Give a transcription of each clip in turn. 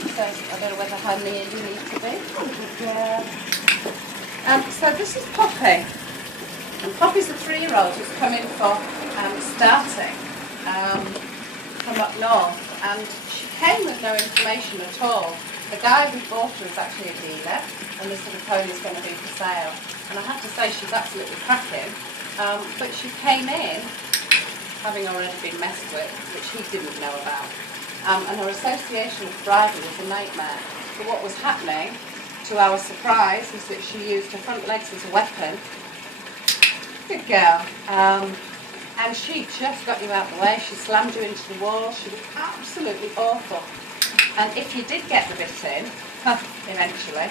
says, I don't know whether how near you need to be. Oh, good girl. So this is Poppy. And Poppy's a 3-year-old who's come in for starting from up north. And she came with no information at all. The guy who bought her is actually a dealer, and this little pony is going to be for sale. And I have to say she's absolutely cracking. But she came in having already been messed with, which he didn't know about. And her association with Bridle was a nightmare. But what was happening, to our surprise, is that she used her front legs as a weapon. Good girl. And she just got you out of the way. She slammed you into the wall. She was absolutely awful. And if you did get the bit in, eventually,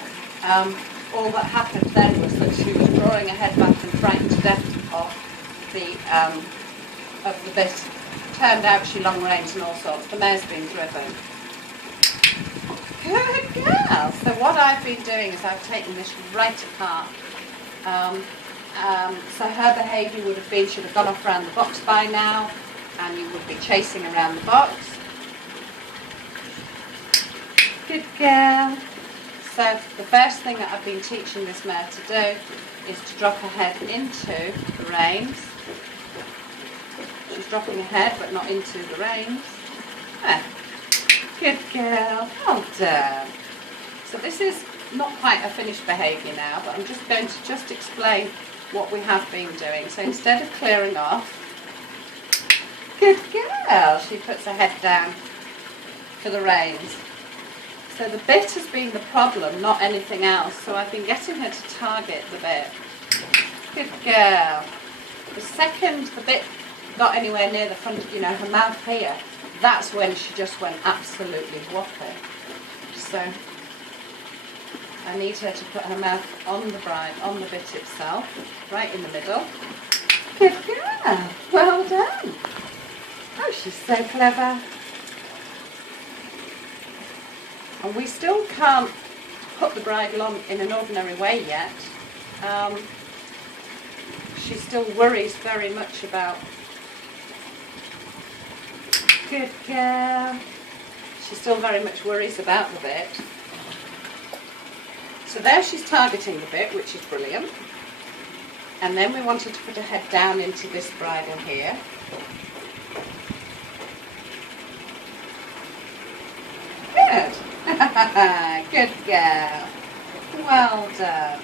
all that happened then was that she was drawing her head back and frightened to death of the bit. Turned out she long ranged and all sorts. The mare's been driven. Good girl. So what I've been doing is I've taken this right apart. So her behaviour would have been, she'd have gone off around the box by now, and you would be chasing around the box. Good girl. So the first thing that I've been teaching this mare to do is to drop her head into the reins. She's dropping her head but not into the reins. There. Good girl. Well done. So this is not quite a finished behaviour now, but I'm just going to explain what we have been doing. So instead of clearing off, good girl, she puts her head down for the reins. So the bit has been the problem, not anything else. So I've been getting her to target the bit. Good girl. The second the bit got anywhere near the front, her mouth here, that's when she just went absolutely whopping. So I need her to put her mouth on the bit itself, right in the middle. Good girl. Well done. Oh, she's so clever. And we still can't put the bridle on in an ordinary way yet. She still worries very much about... Good girl. She still very much worries about the bit. So there she's targeting the bit, which is brilliant. And then we wanted to put her head down into this bridle here. Good. Good girl. Well done.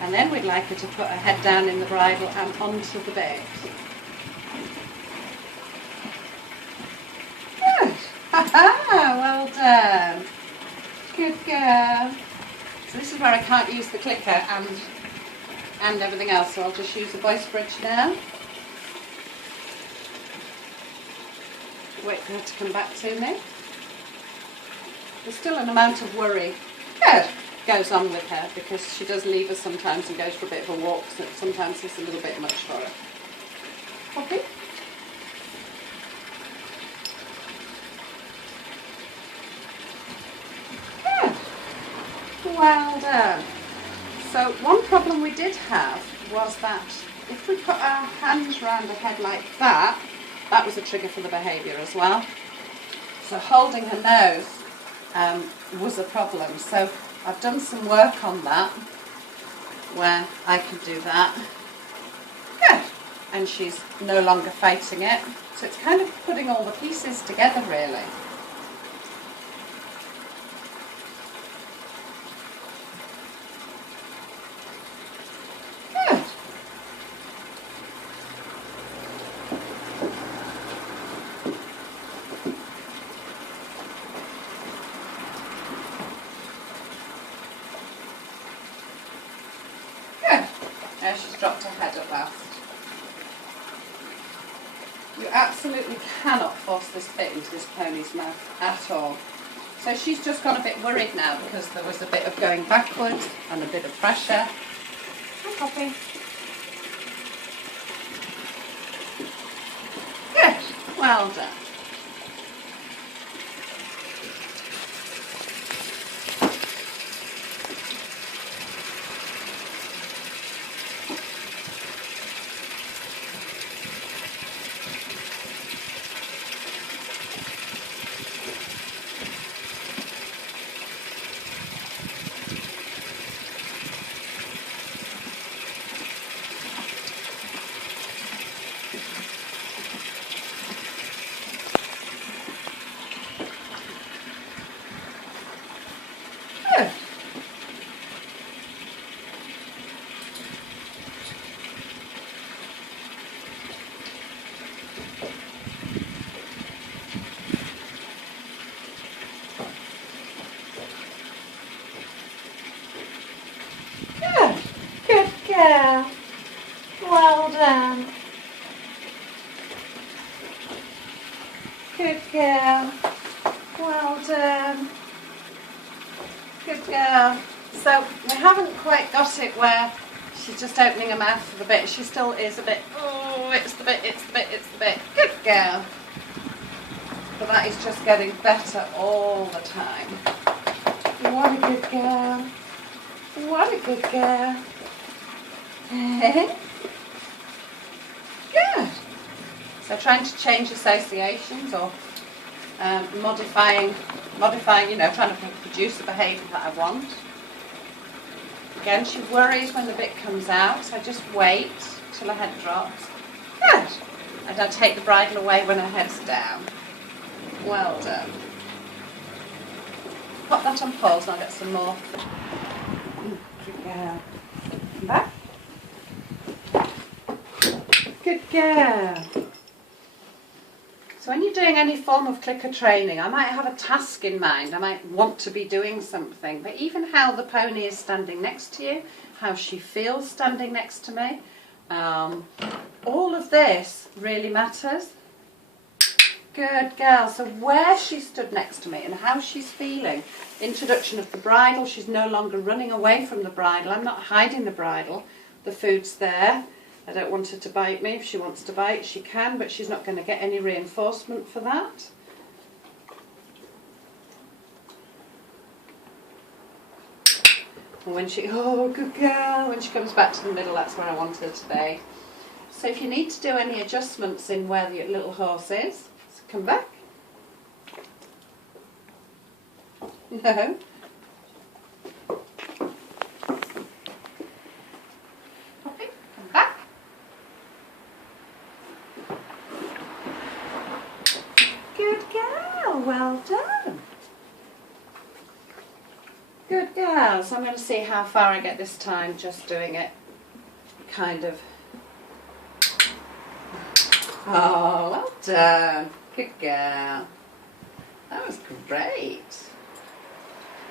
And then we'd like her to put her head down in the bridle and onto the bit. Good. Well done. Good girl. So this is where I can't use the clicker and everything else, so I'll just use the voice bridge now. Wait for her to come back to me. There's still an amount of worry goes on with her because she does leave us sometimes and goes for a bit of a walk, so sometimes it's a little bit much for her. Poppy? Good. Well done. So one problem we did have was that if we put our hands round her head like that, that was a trigger for the behaviour as well. So holding her nose was a problem. So I've done some work on that where I can do that. Good. And she's no longer fighting it. So it's kind of putting all the pieces together really. Good. Now she's dropped her head at last. You absolutely cannot force this bit into this pony's mouth at all. So she's just gone a bit worried now because there was a bit of going backwards and a bit of pressure. Hi, Poppy. Good. Well done. Good. Good girl. Well done. Good girl. Well done. Good girl. So we haven't quite got it where she's just opening her mouth for the bit. She still is a bit, oh, it's the bit, it's the bit, it's the bit. Good girl. But that is just getting better all the time. What a good girl. What a good girl. Good. So trying to change associations or modifying, you know, trying to produce the behaviour that I want. Again, she worries when the bit comes out, so I just wait till her head drops. Good. And I take the bridle away when her head's down. Well done. Pop that on pause and I'll get some more. Good girl. Come back. Good girl. So when you're doing any form of clicker training, I might have a task in mind. I might want to be doing something. But even how the pony is standing next to you, how she feels standing next to me, all of this really matters. Good girl. So where she stood next to me and how she's feeling. Introduction of the bridle. She's no longer running away from the bridle. I'm not hiding the bridle. The food's there. I don't want her to bite me. If she wants to bite, she can, but she's not going to get any reinforcement for that. And when she, oh, good girl, when she comes back to the middle, that's where I want her to be. So if you need to do any adjustments in where the little horse is, so come back. No. Poppy, come back. Good girl, well done. Good girl. So I'm going to see how far I get this time just doing it kind of. Oh, well done. Good girl. That was great.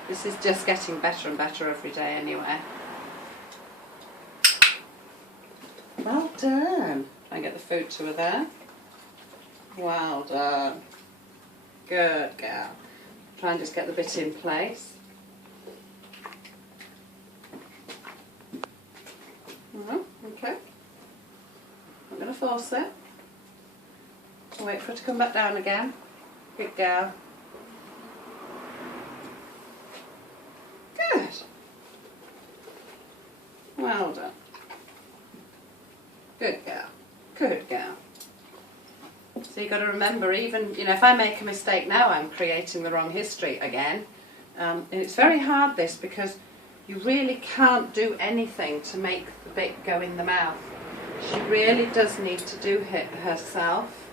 This is just getting better and better every day anyway. Well done. Try and get the food to her there. Well done. Good girl. Try and just get the bit in place. Okay. I'm going to force it. Wait for it to come back down again. Good girl. Good. Well done. Good girl. Good girl. So you've got to remember, even, you know, if I make a mistake now, I'm creating the wrong history again. And it's very hard, this, because you really can't do anything to make the bit go in the mouth. She really does need to do it herself.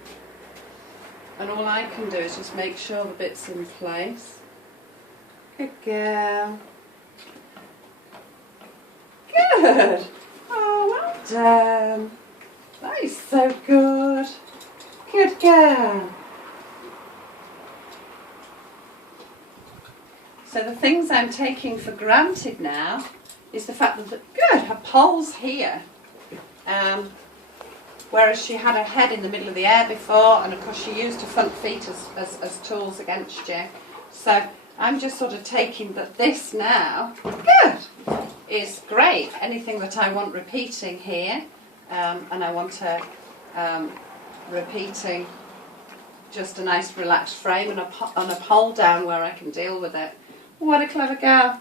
And all I can do is just make sure the bit's in place. Good girl. Good. Oh, well done. That is so good. Good girl. So the things I'm taking for granted now is the fact that, good, her pole's here. Whereas she had her head in the middle of the air before, and of course she used her front feet as tools against you. So I'm just sort of taking that this now, good, is great. Anything that I want repeating here, and I want her repeating just a nice relaxed frame and a pole down where I can deal with it. What a clever girl.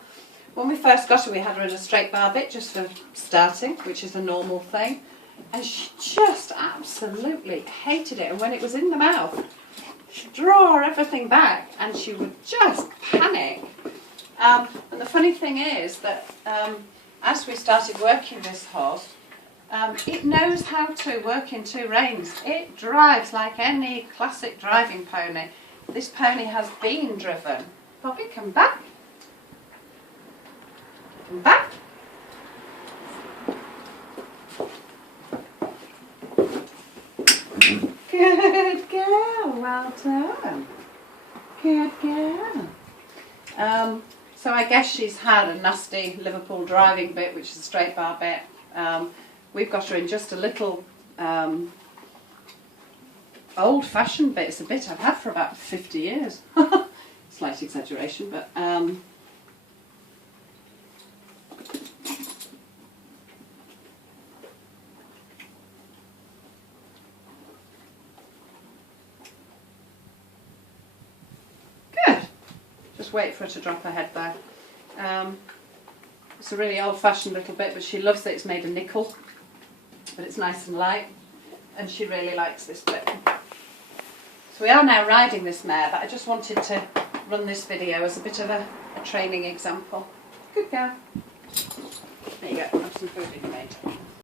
When we first got her, we had her in a straight bar bit just for starting, which is a normal thing. And she just absolutely hated it. And when it was in the mouth, she'd draw everything back and she would just panic. And the funny thing is that as we started working this horse, it knows how to work in two reins. It drives like any classic driving pony. This pony has been driven. Poppy, come back. Come back. Good girl, well done. Good girl. So I guess she's had a nasty Liverpool driving bit, which is a straight bar bit. We've got her in just a little old-fashioned bit. It's a bit I've had for about 50 years. Slight exaggeration, but good. Just wait for her to drop her head there. It's a really old-fashioned little bit, but she loves that it's made of nickel, but it's nice and light, and she really likes this bit. So we are now riding this mare, but I just wanted to run this video as a bit of a training example. Good girl. There you go, have some food in your mate.